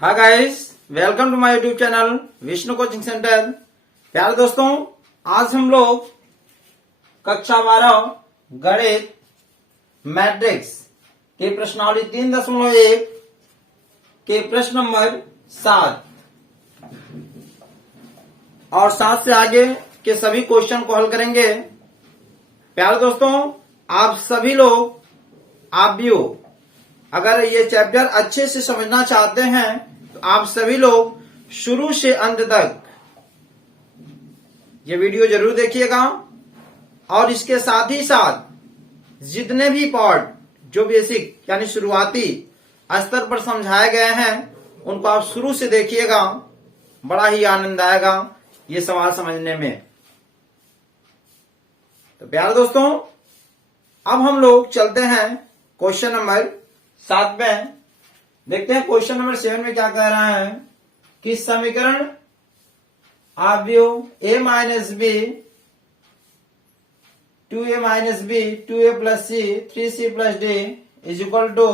Hi guys, welcome to my YouTube channel Vishnu coaching centre. प्यारे दोस्तों, आज हम लोग कक्षा 12 गणित मैट्रिक्स के प्रश्नावली 3.1 के प्रश्न नंबर 7 और 7 से आगे के सभी क्वेश्चन को हल करेंगे। प्यारे दोस्तों, आप सभी लोग अगर ये चैप्टर अच्छे से समझना चाहते हैं तो आप सभी लोग शुरू से अंत तक ये वीडियो जरूर देखिएगा और इसके साथ ही साथ जितने भी पार्ट जो बेसिक यानी शुरुआती स्तर पर समझाए गए हैं उनको आप शुरू से देखिएगा। बड़ा ही आनंद आएगा ये सवाल समझने में। तो प्यारे दोस्तों, अब हम लोग चलते हैं क्वेश्चन नंबर 7 में। देखते हैं क्वेश्चन नंबर 7 में क्या कह रहा है कि समीकरण अवयव a minus B 2a minus B 2a plus C 3c plus D is equal to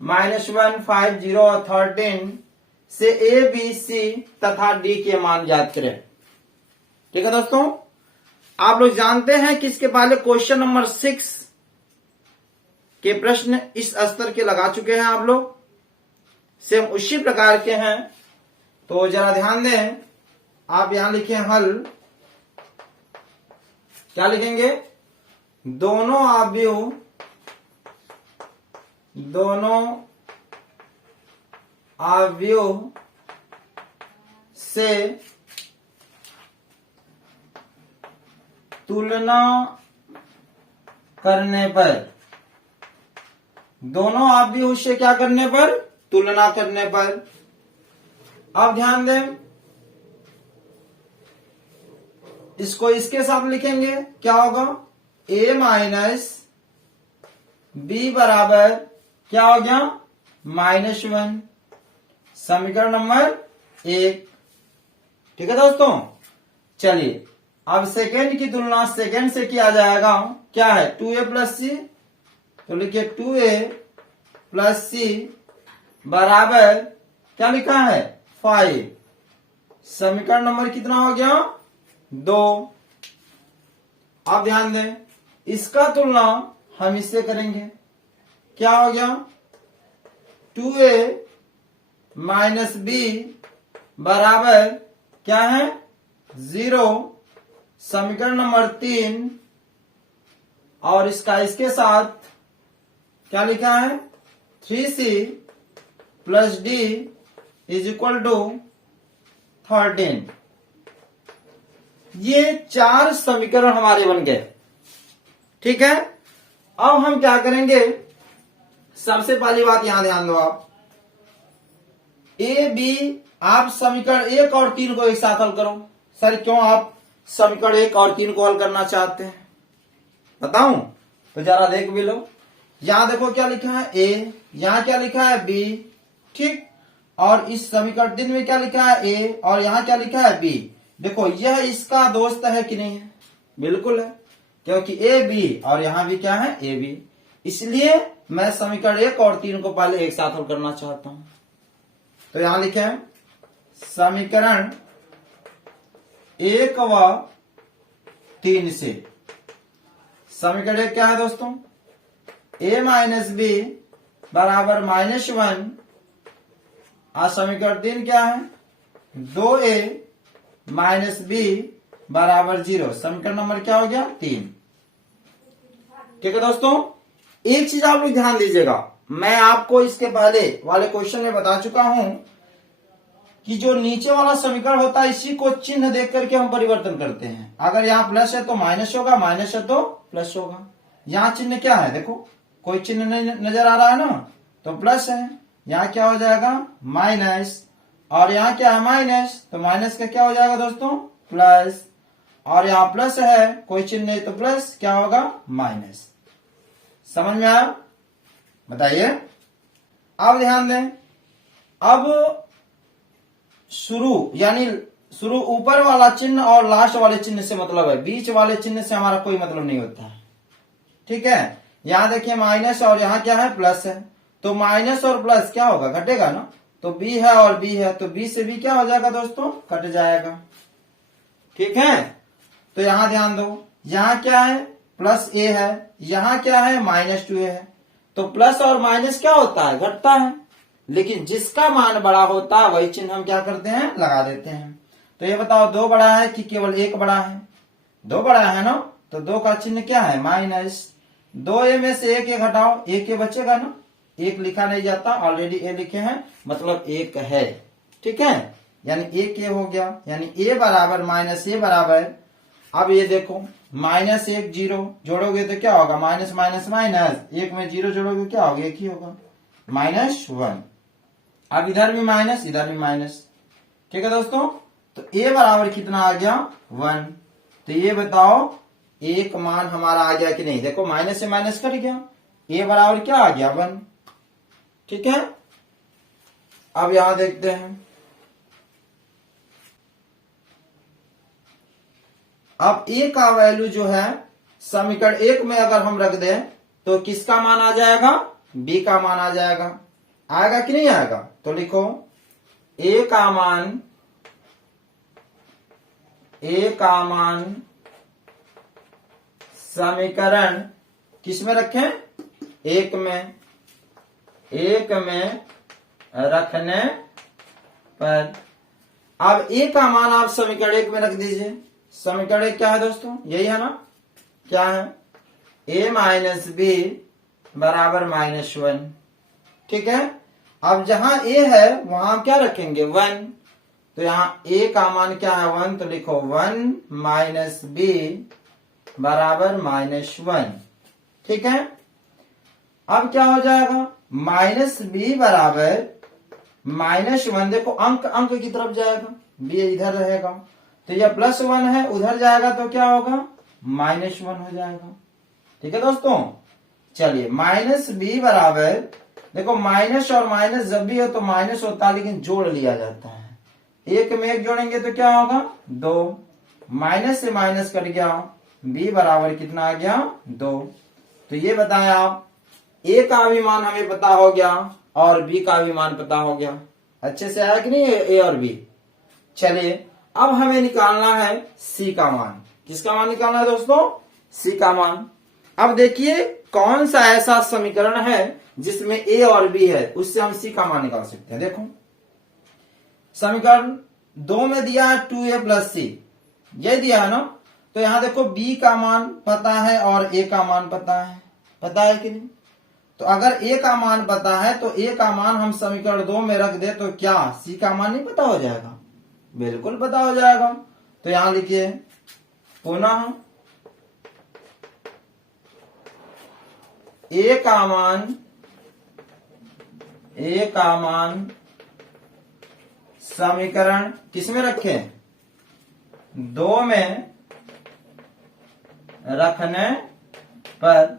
-1 5 0 और 13 से a b c तथा d के मान ज्ञात करें। ठीक है दोस्तों, आप लोग जानते हैं कि इसके पहले क्वेश्चन नंबर 6 के प्रश्न इस स्तर के लगा चुके हैं आप लोग, सेम उसी प्रकार के हैं। तो जरा ध्यान दें, आप यहां लिखें हल। क्या लिखेंगे? दोनों अवयव से तुलना करने पर, दोनों अवयव से क्या करने पर? तुलना करने पर। अब ध्यान दें, इसको इसके साथ लिखेंगे। क्या होगा? a माइनस बी बराबर क्या हो गया? -1। समीकरण नंबर 1। ठीक है दोस्तों, चलिए अब सेकेंड की तुलना सेकेंड से किया जाएगा। क्या है? 2a प्लस सी, तो लिखिए 2a प्लस सी बराबर क्या लिखा है? 5। समीकरण नंबर कितना हो गया? 2। अब ध्यान दें, इसका तुलना हम इससे करेंगे। क्या हो गया? 2a माइनस बी बराबर क्या है? 0। समीकरण नंबर 3 और इसके साथ क्या लिखा है? 3c plus D is equal to 13। ये 4 समीकरण हमारे बन गए। ठीक है, अब हम क्या करेंगे? सबसे पहली बात यहां ध्यान दो आप, ए बी, आप समीकरण 1 और 3 को एक साथ हल करो। सर क्यों आप समीकरण 1 और 3 को हल करना चाहते हैं बताऊं? तो जरा देख भी लो। यहां देखो क्या लिखा है? ए, यहां क्या लिखा है? बी। ठीक, और इस समीकरण 3 में क्या लिखा है? ए, और यहां क्या लिखा है? बी। देखो यह इसका दोस्त है कि नहीं है? बिल्कुल है, क्योंकि ए बी और यहां भी क्या है? A B. इसलिए मैं समीकरण 1 और 3 को पहले एक साथ हल करना चाहता हूं। तो यहां लिखे समीकरण 1 व 3 से। समीकरण 1 क्या है दोस्तों? a माइनस बी बराबर -1। और समीकरण 3 क्या है? 2a माइनस बी बराबर 0। समीकरण नंबर क्या हो गया? 3। ठीक है दोस्तों, एक चीज आप लोग ध्यान दीजिएगा, मैं आपको इसके पहले वाले क्वेश्चन में बता चुका हूं कि जो नीचे वाला समीकरण होता है इसी को चिन्ह देख करके हम परिवर्तन करते हैं। अगर यहाँ प्लस है तो माइनस होगा, माइनस है तो प्लस होगा। यहाँ चिन्ह क्या है? देखो कोई चिन्ह नहीं नजर आ रहा है ना, तो प्लस है। यहाँ क्या हो जाएगा? माइनस। और यहाँ क्या है? माइनस, तो माइनस का क्या हो जाएगा दोस्तों? प्लस। और यहाँ प्लस है, कोई चिन्ह नहीं तो प्लस क्या होगा? माइनस। समझ में आया? बताइए। अब ध्यान दें, अब शुरू ऊपर वाला चिन्ह और लास्ट वाले चिन्ह से मतलब है, बीच वाले चिन्ह से हमारा कोई मतलब नहीं होता है। ठीक है, यहां देखिए माइनस और यहां क्या है? प्लस है। तो माइनस और प्लस क्या होगा? घटेगा ना। तो b है और b है, तो b से b क्या हो जाएगा दोस्तों, कट जाएगा। ठीक है, तो यहां ध्यान दो, यहां क्या है, प्लस a है, यहां क्या है, -2a है। तो प्लस और माइनस क्या होता है, घटता है, लेकिन जिसका मान बड़ा होता है वही चिन्ह हम क्या करते हैं, लगा देते हैं। तो ये बताओ 2 बड़ा है कि केवल 1 बड़ा है, 2 बड़ा है ना, तो 2 का चिन्ह क्या है, माइनस। 2a में से 1 घटाओ, 1 बचेगा ना, 1 लिखा नहीं जाता, ऑलरेडी a लिखे हैं, मतलब 1 है। ठीक है, यानी 1a हो गया, यानी a बराबर -a बराबर, अब ये देखो -1 0 जोड़ोगे तो क्या होगा, माइनस माइनस माइनस, 1 में 0 जोड़ोगे क्या होगा, 1 ही होगा, -1। अब इधर भी माइनस, इधर भी माइनस। ठीक है दोस्तों, तो a बराबर कितना आ गया, 1। तो ये बताओ एक मान हमारा आ गया कि नहीं, देखो माइनस से माइनस कट गया, a बराबर क्या आ गया, 1। ठीक है, अब यहां देखते हैं, अब a का वैल्यू जो है समीकरण 1 में अगर हम रख दें तो किसका मान आ जाएगा, b का मान आ जाएगा, आएगा कि नहीं आएगा। तो लिखो a का मान समीकरण किस में रखें, 1 में, 1 में रखने पर, अब a का मान आप समीकरण 1 में रख दीजिए। समीकरण 1 क्या है दोस्तों, यही है ना, क्या है, a माइनस b बराबर -1। ठीक है, अब जहां a है वहां क्या रखेंगे, 1। तो यहां a का मान क्या है, 1, तो लिखो 1 माइनस b बराबर -1। ठीक है, अब क्या हो जाएगा, -b बराबर -1, देखो अंक अंक की तरफ जाएगा, b इधर रहेगा, तो यह +1 है, उधर जाएगा तो क्या होगा, -1 हो जाएगा। ठीक है दोस्तों, चलिए -b बराबर, देखो माइनस और माइनस जब भी हो तो माइनस होता है, लेकिन जोड़ लिया जाता है, 1 में 1 जोड़ेंगे तो क्या होगा, 2, माइनस से माइनस कट गया, b बराबर कितना आ गया, 2। तो ये बताएं आप, a का भी मान हमें पता हो गया और b का भी मान पता हो गया, अच्छे से आया कि नहीं a और b। चलिए अब हमें निकालना है c का मान, किसका मान निकालना है दोस्तों, c का मान। अब देखिए कौन सा ऐसा समीकरण है जिसमें a और b है, उससे हम c का मान निकाल सकते हैं। देखो समीकरण 2 में दिया है 2a + c, ये दिया है ना, तो यहां देखो b का मान पता है और a का मान पता है कि नहीं। तो अगर a का मान पता है तो a का मान हम समीकरण 2 में रख दे तो क्या c का मान नहीं पता हो जाएगा, बिल्कुल पता हो जाएगा। तो यहां लिखिए पुनः a का मान समीकरण किस में रखें, 2 में रखने पर।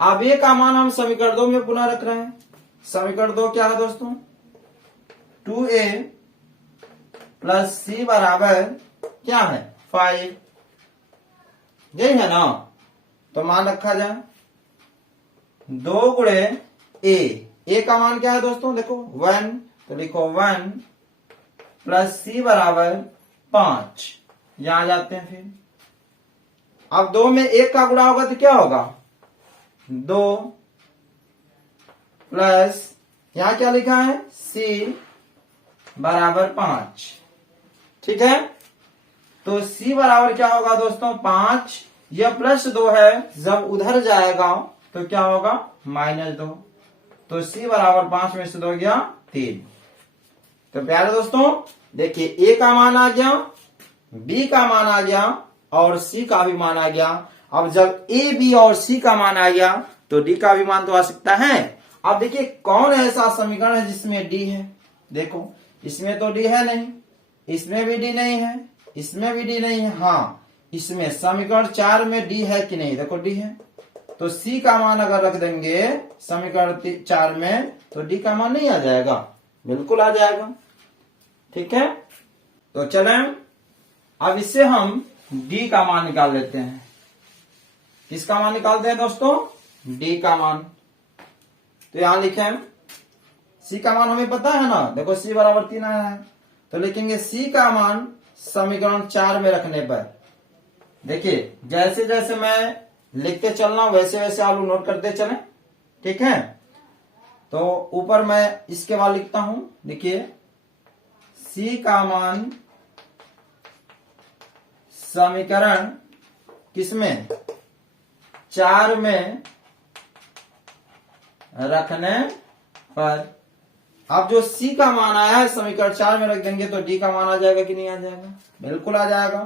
अब a का मान हम समीकरण 2 में पुनः रख रहे हैं। समीकरण 2 क्या है दोस्तों, 2a + c बराबर क्या है, 5, यही है ना। तो मान रखा जाए 2 गुणे a का मान क्या है दोस्तों, देखो 1, तो लिखो 1 + c बराबर 5, यहां जाते हैं फिर। अब 2 में 1 का गुणा होगा तो क्या होगा, 2 प्लस यहां क्या लिखा है, c बराबर 5। ठीक है, तो c बराबर क्या होगा दोस्तों, 5, यह +2 है, जब उधर जाएगा तो क्या होगा, -2। तो c बराबर 5 में से 2 गया 3। तो प्यारे दोस्तों देखिए a का मान आ गया, b का मान आ गया और c का भी मान आ गया। अब जब a, b और c का मान आ गया तो d का भी मान तो आ सकता है। अब देखिए कौन ऐसा समीकरण है जिसमें d है, देखो इसमें तो d है नहीं, इसमें भी d नहीं है, इसमें भी d नहीं है, हाँ इसमें समीकरण 4 में d है कि नहीं, देखो d है। तो c का मान अगर रख देंगे समीकरण 4 में तो d का मान नहीं आ जाएगा, बिल्कुल आ जाएगा। ठीक है, तो चलें अब इससे हम d का मान निकाल लेते हैं। किसका मान निकालते हैं दोस्तों, d का मान। तो यहां लिखें सी का मान हमें पता है ना, देखो सी बराबर 3 आया है, तो लिखेंगे सी का मान समीकरण 4 में रखने पर। देखिए जैसे जैसे मैं लिखते चल रहा हूं वैसे वैसे आप लोग नोट करते चलें, ठीक है। तो ऊपर मैं इसके बाद लिखता हूं, देखिए सी का मान समीकरण किसमें 4 में रखने पर। अब जो सी का मान आया है समीकरण 4 में रख देंगे तो डी का मान आ जाएगा कि नहीं आ जाएगा, बिल्कुल आ जाएगा।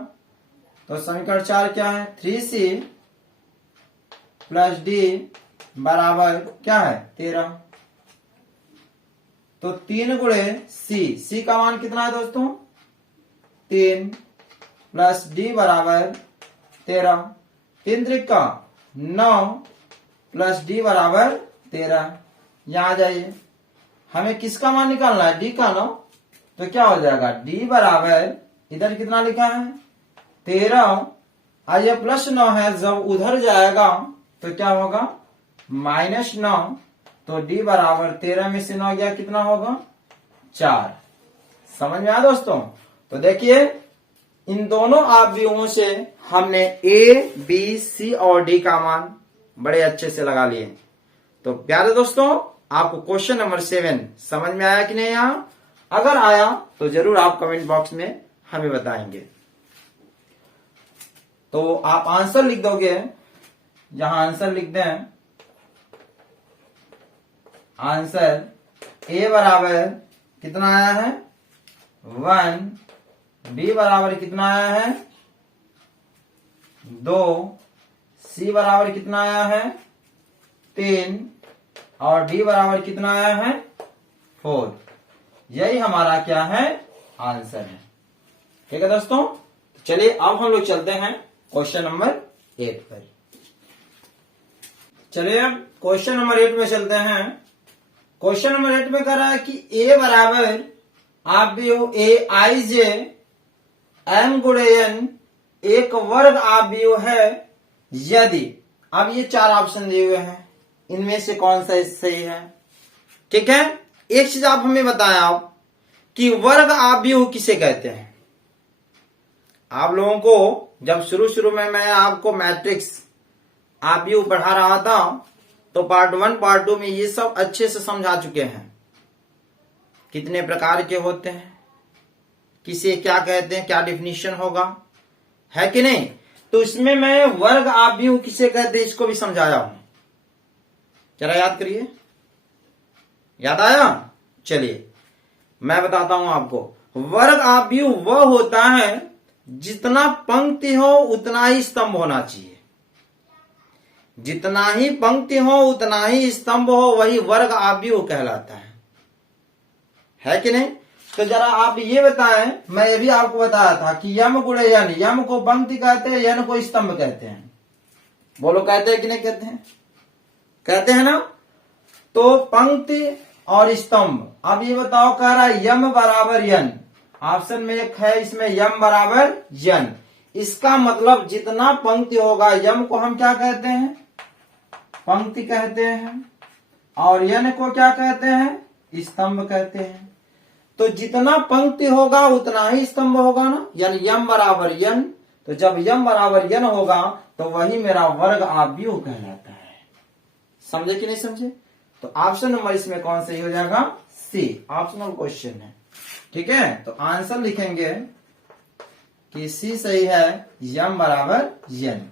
तो समीकरण 4 क्या है, 3c प्लस डी बराबर क्या है 13। तो 3 गुणे सी का मान कितना है दोस्तों 3 प्लस डी बराबर 13, 3 त्रिका 9 प्लस डी बराबर 13। यहां आ जाइए, हमें किसका मान निकालना है डी का ना, तो क्या हो जाएगा डी बराबर इधर कितना लिखा है 13, और ये प्लस 9 है, जब उधर जाएगा तो क्या होगा -9, तो डी बराबर 13 में से 9 गया कितना होगा 4। समझ में आया दोस्तों। तो देखिए इन दोनों अवयवों से हमने ए बी सी और डी का मान बड़े अच्छे से लगा लिए। तो प्यारे दोस्तों आपको क्वेश्चन नंबर 7 समझ में आया कि नहीं यहां, अगर आया तो जरूर आप कमेंट बॉक्स में हमें बताएंगे। तो आप आंसर लिख दोगे, जहां आंसर लिख दें, आंसर ए बराबर कितना आया है 1, बी बराबर कितना आया है 2, सी बराबर कितना आया है 3 और डी बराबर कितना आया है 4। यही हमारा क्या है आंसर है। ठीक है दोस्तों, चलिए अब हम लोग चलते हैं क्वेश्चन नंबर 8 पर। चलिए अब क्वेश्चन नंबर 8 में चलते हैं। क्वेश्चन नंबर 8 में कह रहा है कि ए बराबर आव्यूह ए आई जे एम गुणे एन एक वर्ग आव्यूह है यदि, अब ये 4 ऑप्शन दिए हुए हैं, इनमें से कौन सा सही है। ठीक है, एक चीज आप हमें बताएं आप कि वर्ग आव्यूह किसे कहते हैं। आप लोगों को जब शुरू में मैं आपको मैट्रिक्स आव्यूह पढ़ा रहा था तो पार्ट 1 पार्ट 2 में ये सब अच्छे से समझा चुके हैं, कितने प्रकार के होते हैं, किसे क्या कहते हैं, क्या डिफिनीशन होगा, है कि नहीं। तो इसमें मैं वर्ग आव्यूह किसे कहते हैं इसको भी समझाया हूं, जरा याद करिए, याद आया। चलिए मैं बताता हूं आपको। वर्ग आव्यूह वह होता है जितना पंक्ति हो उतना ही स्तंभ होना चाहिए, जितना ही पंक्ति हो उतना ही स्तंभ हो, वही वर्ग आव्यूह कहलाता है कि नहीं। तो जरा आप ये बताएं, मैं ये भी आपको बताया था कि यम गुणे यन, यम को पंक्ति कहते हैं, यन को स्तंभ कहते हैं। बोलो कहते हैं कि नहीं कहते हैं, कहते हैं ना। तो पंक्ति और स्तंभ, अब ये बताओ कह रहा है यम बराबर यन, ऑप्शन में एक है इसमें यम बराबर यन, इसका मतलब जितना पंक्ति होगा यम को हम क्या कहते हैं पंक्ति कहते हैं, और यन को क्या कहते हैं स्तंभ कहते हैं। तो जितना पंक्ति होगा उतना ही स्तंभ होगा ना, यानी यम बराबर यन, तो जब यम बराबर यन होगा तो वही मेरा वर्ग आव्यूह कहलाता है। समझे कि नहीं समझे। तो ऑप्शन नंबर इसमें कौन सही हो जाएगा सी, ऑप्शनल क्वेश्चन है। ठीक है, तो आंसर लिखेंगे कि सी सही है, यम बराबर यन,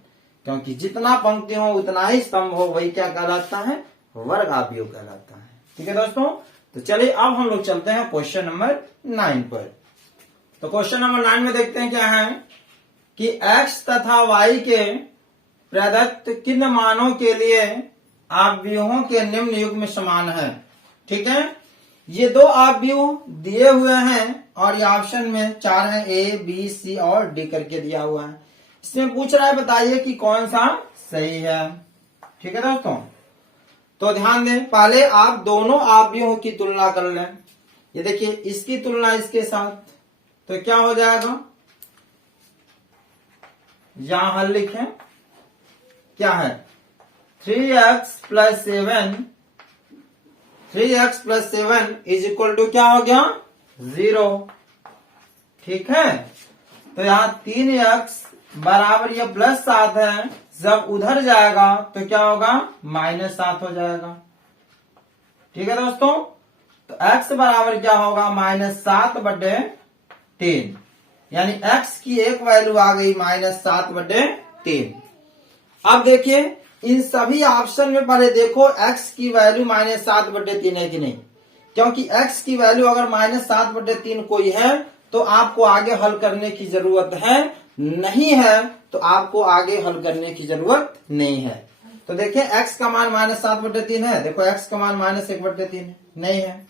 क्योंकि जितना पंक्ति हो उतना ही स्तंभ हो, वही क्या कहलाता है वर्ग आव्यूह कहलाता है। ठीक है दोस्तों, तो चलिए अब हम लोग चलते हैं क्वेश्चन नंबर 9 पर। तो क्वेश्चन नंबर 9 में देखते हैं क्या है कि x तथा y के प्रदत्त किन मानों के लिए आव्यूहों के निम्न युग्म समान है। ठीक है, ये 2 आव्यूह दिए हुए हैं और ये ऑप्शन में 4 है, ए बी सी और डी करके दिया हुआ है। इसमें पूछ रहा है बताइए कि कौन सा सही है। ठीक है दोस्तों, तो ध्यान दें, पहले आप दोनों आव्यूहों की तुलना कर लें। ये देखिए इसकी तुलना इसके साथ, तो क्या हो जाएगा, यहां हल लिखें, क्या है 3x plus 7 3x plus 7 is equal to क्या हो गया 0। ठीक है, तो यहाँ 3x बराबर ये प्लस 7 है, जब उधर जाएगा तो क्या होगा -7 हो जाएगा। ठीक है दोस्तों, तो x बराबर क्या होगा -7/3, यानी x की एक वैल्यू आ गई -7/3। अब देखिए इन सभी ऑप्शन में पहले देखो x की वैल्यू -7/3 है कि नहीं, क्योंकि x की वैल्यू अगर -7/3 कोई है तो आपको आगे हल करने की जरूरत है, नहीं है तो आपको आगे हल करने की जरूरत नहीं है। तो देखिए x का मान -7/3 है, देखो x का मान -1/3 है, नहीं है।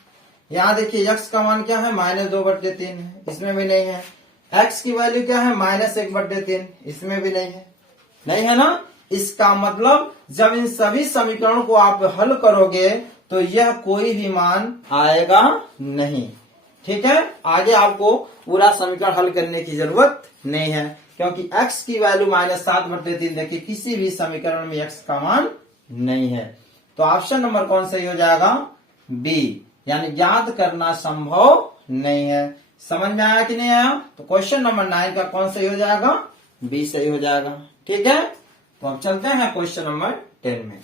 यहाँ देखिए x का मान क्या है -2/3 है, इसमें भी नहीं है। x की वैल्यू क्या है -1/3, इसमें भी नहीं है, नहीं है ना। इसका मतलब जब इन सभी समीकरणों को आप हल करोगे तो यह कोई भी मान आएगा नहीं। ठीक है, आगे आपको पूरा समीकरण हल करने की जरूरत नहीं है, क्योंकि x की वैल्यू -7/3 देखिए किसी भी समीकरण में x का मान नहीं है। तो ऑप्शन नंबर कौन सही हो जाएगा बी, यानी ज्ञात करना संभव नहीं है। समझ में आया कि नहीं आया? तो क्वेश्चन नंबर 9 का कौन सही हो जाएगा बी सही हो जाएगा। ठीक है, तो अब चलते हैं क्वेश्चन नंबर 10 में।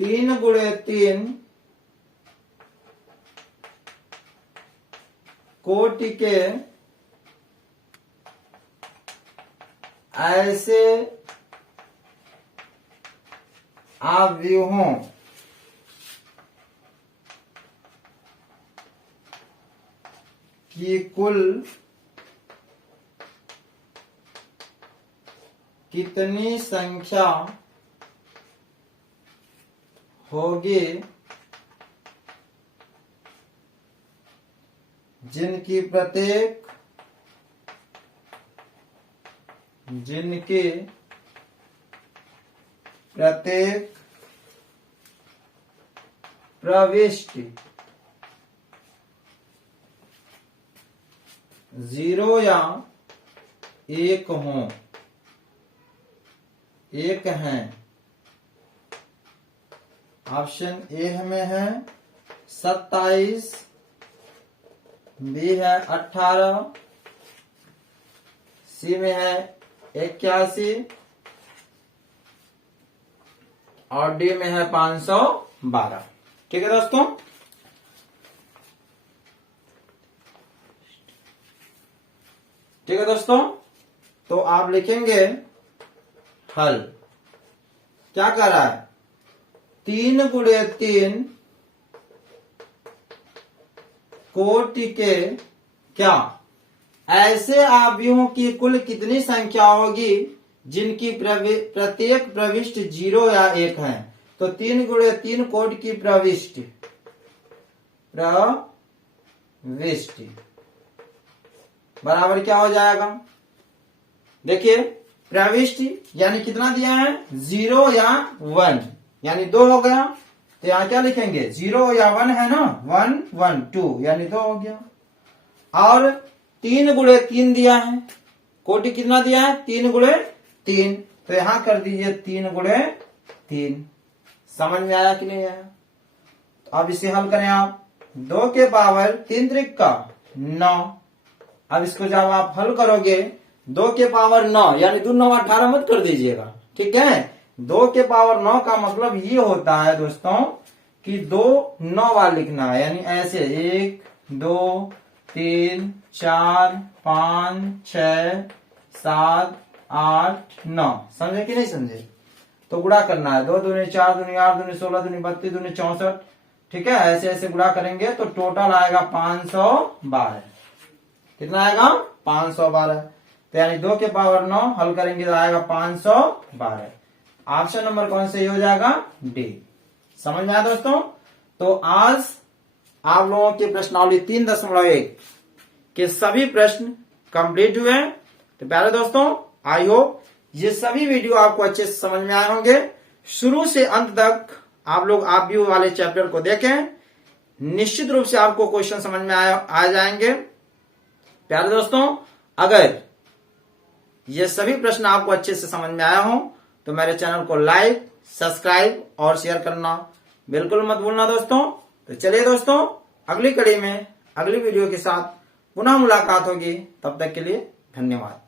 3 गुणे 3 कोटि के ऐसे अवयवों की कुल कितनी संख्या होगी जिनकी प्रत्येक प्रविष्टि 0 या 1 हो, 1 है। ऑप्शन ए में है 27, बी है 18, सी में है 81 और डी में है 512। ठीक है दोस्तों, ठीक है दोस्तों, तो आप लिखेंगे हल। क्या कर रहा है 3 गुणे 3 कोटि के क्या ऐसे अवयवों की कुल कितनी संख्या होगी जिनकी प्रत्येक प्रविष्टि 0 या 1 है। तो 3 गुणे 3 कोटि की प्रविष्टि बराबर क्या हो जाएगा, देखिए प्रविष्टि यानी कितना दिया है 0 या 1, यानी 2 हो गया। तो यहाँ क्या लिखेंगे 0 या 1 है ना, 1 1 2 यानी 2 हो गया। और 3 गुणे 3 दिया है, कोटि कितना दिया है 3 गुणे 3, तो यहां कर दीजिए 3 गुणे 3। समझ में आया कि नहीं आया? तो अब इसे हल करें आप, 2 के पावर 3 त्रिक का 9। अब इसको जब आप हल करोगे 2 के पावर 9 यानी 2 9 18 मत कर दीजिएगा। ठीक है, 2 के पावर 9 का मतलब ये होता है दोस्तों कि 2 9 बार लिखना है, यानी ऐसे 1 2 3 4 5 6 7 8 9। समझे कि नहीं समझे? तो गुणा करना है, 2 दूनी 4 दूनी 8 दूनी 16 दूनी 32 दूनी 64। ठीक है, ऐसे ऐसे गुणा करेंगे तो टोटल आएगा 512। कितना आएगा 512। तो यानी 2 के पावर 9 हल करेंगे तो आएगा 512। ऑप्शन नंबर कौन से हो जाएगा डी। समझ में आया दोस्तों? तो आज आप लोगों की प्रश्नावली 3.1 के सभी प्रश्न कंप्लीट हुए। तो प्यारे दोस्तों, आई होप ये सभी वीडियो आपको अच्छे से समझ में आए होंगे। शुरू से अंत तक आप लोग आप व्यू वाले चैप्टर को देखें, निश्चित रूप से आपको क्वेश्चन समझ में आ जाएंगे। प्यारे दोस्तों, अगर ये सभी प्रश्न आपको अच्छे से समझ में आया हो तो मेरे चैनल को लाइक सब्सक्राइब और शेयर करना बिल्कुल मत भूलना दोस्तों। तो चलिए दोस्तों, अगली कड़ी में अगली वीडियो के साथ पुनः मुलाकात होगी। तब तक के लिए धन्यवाद।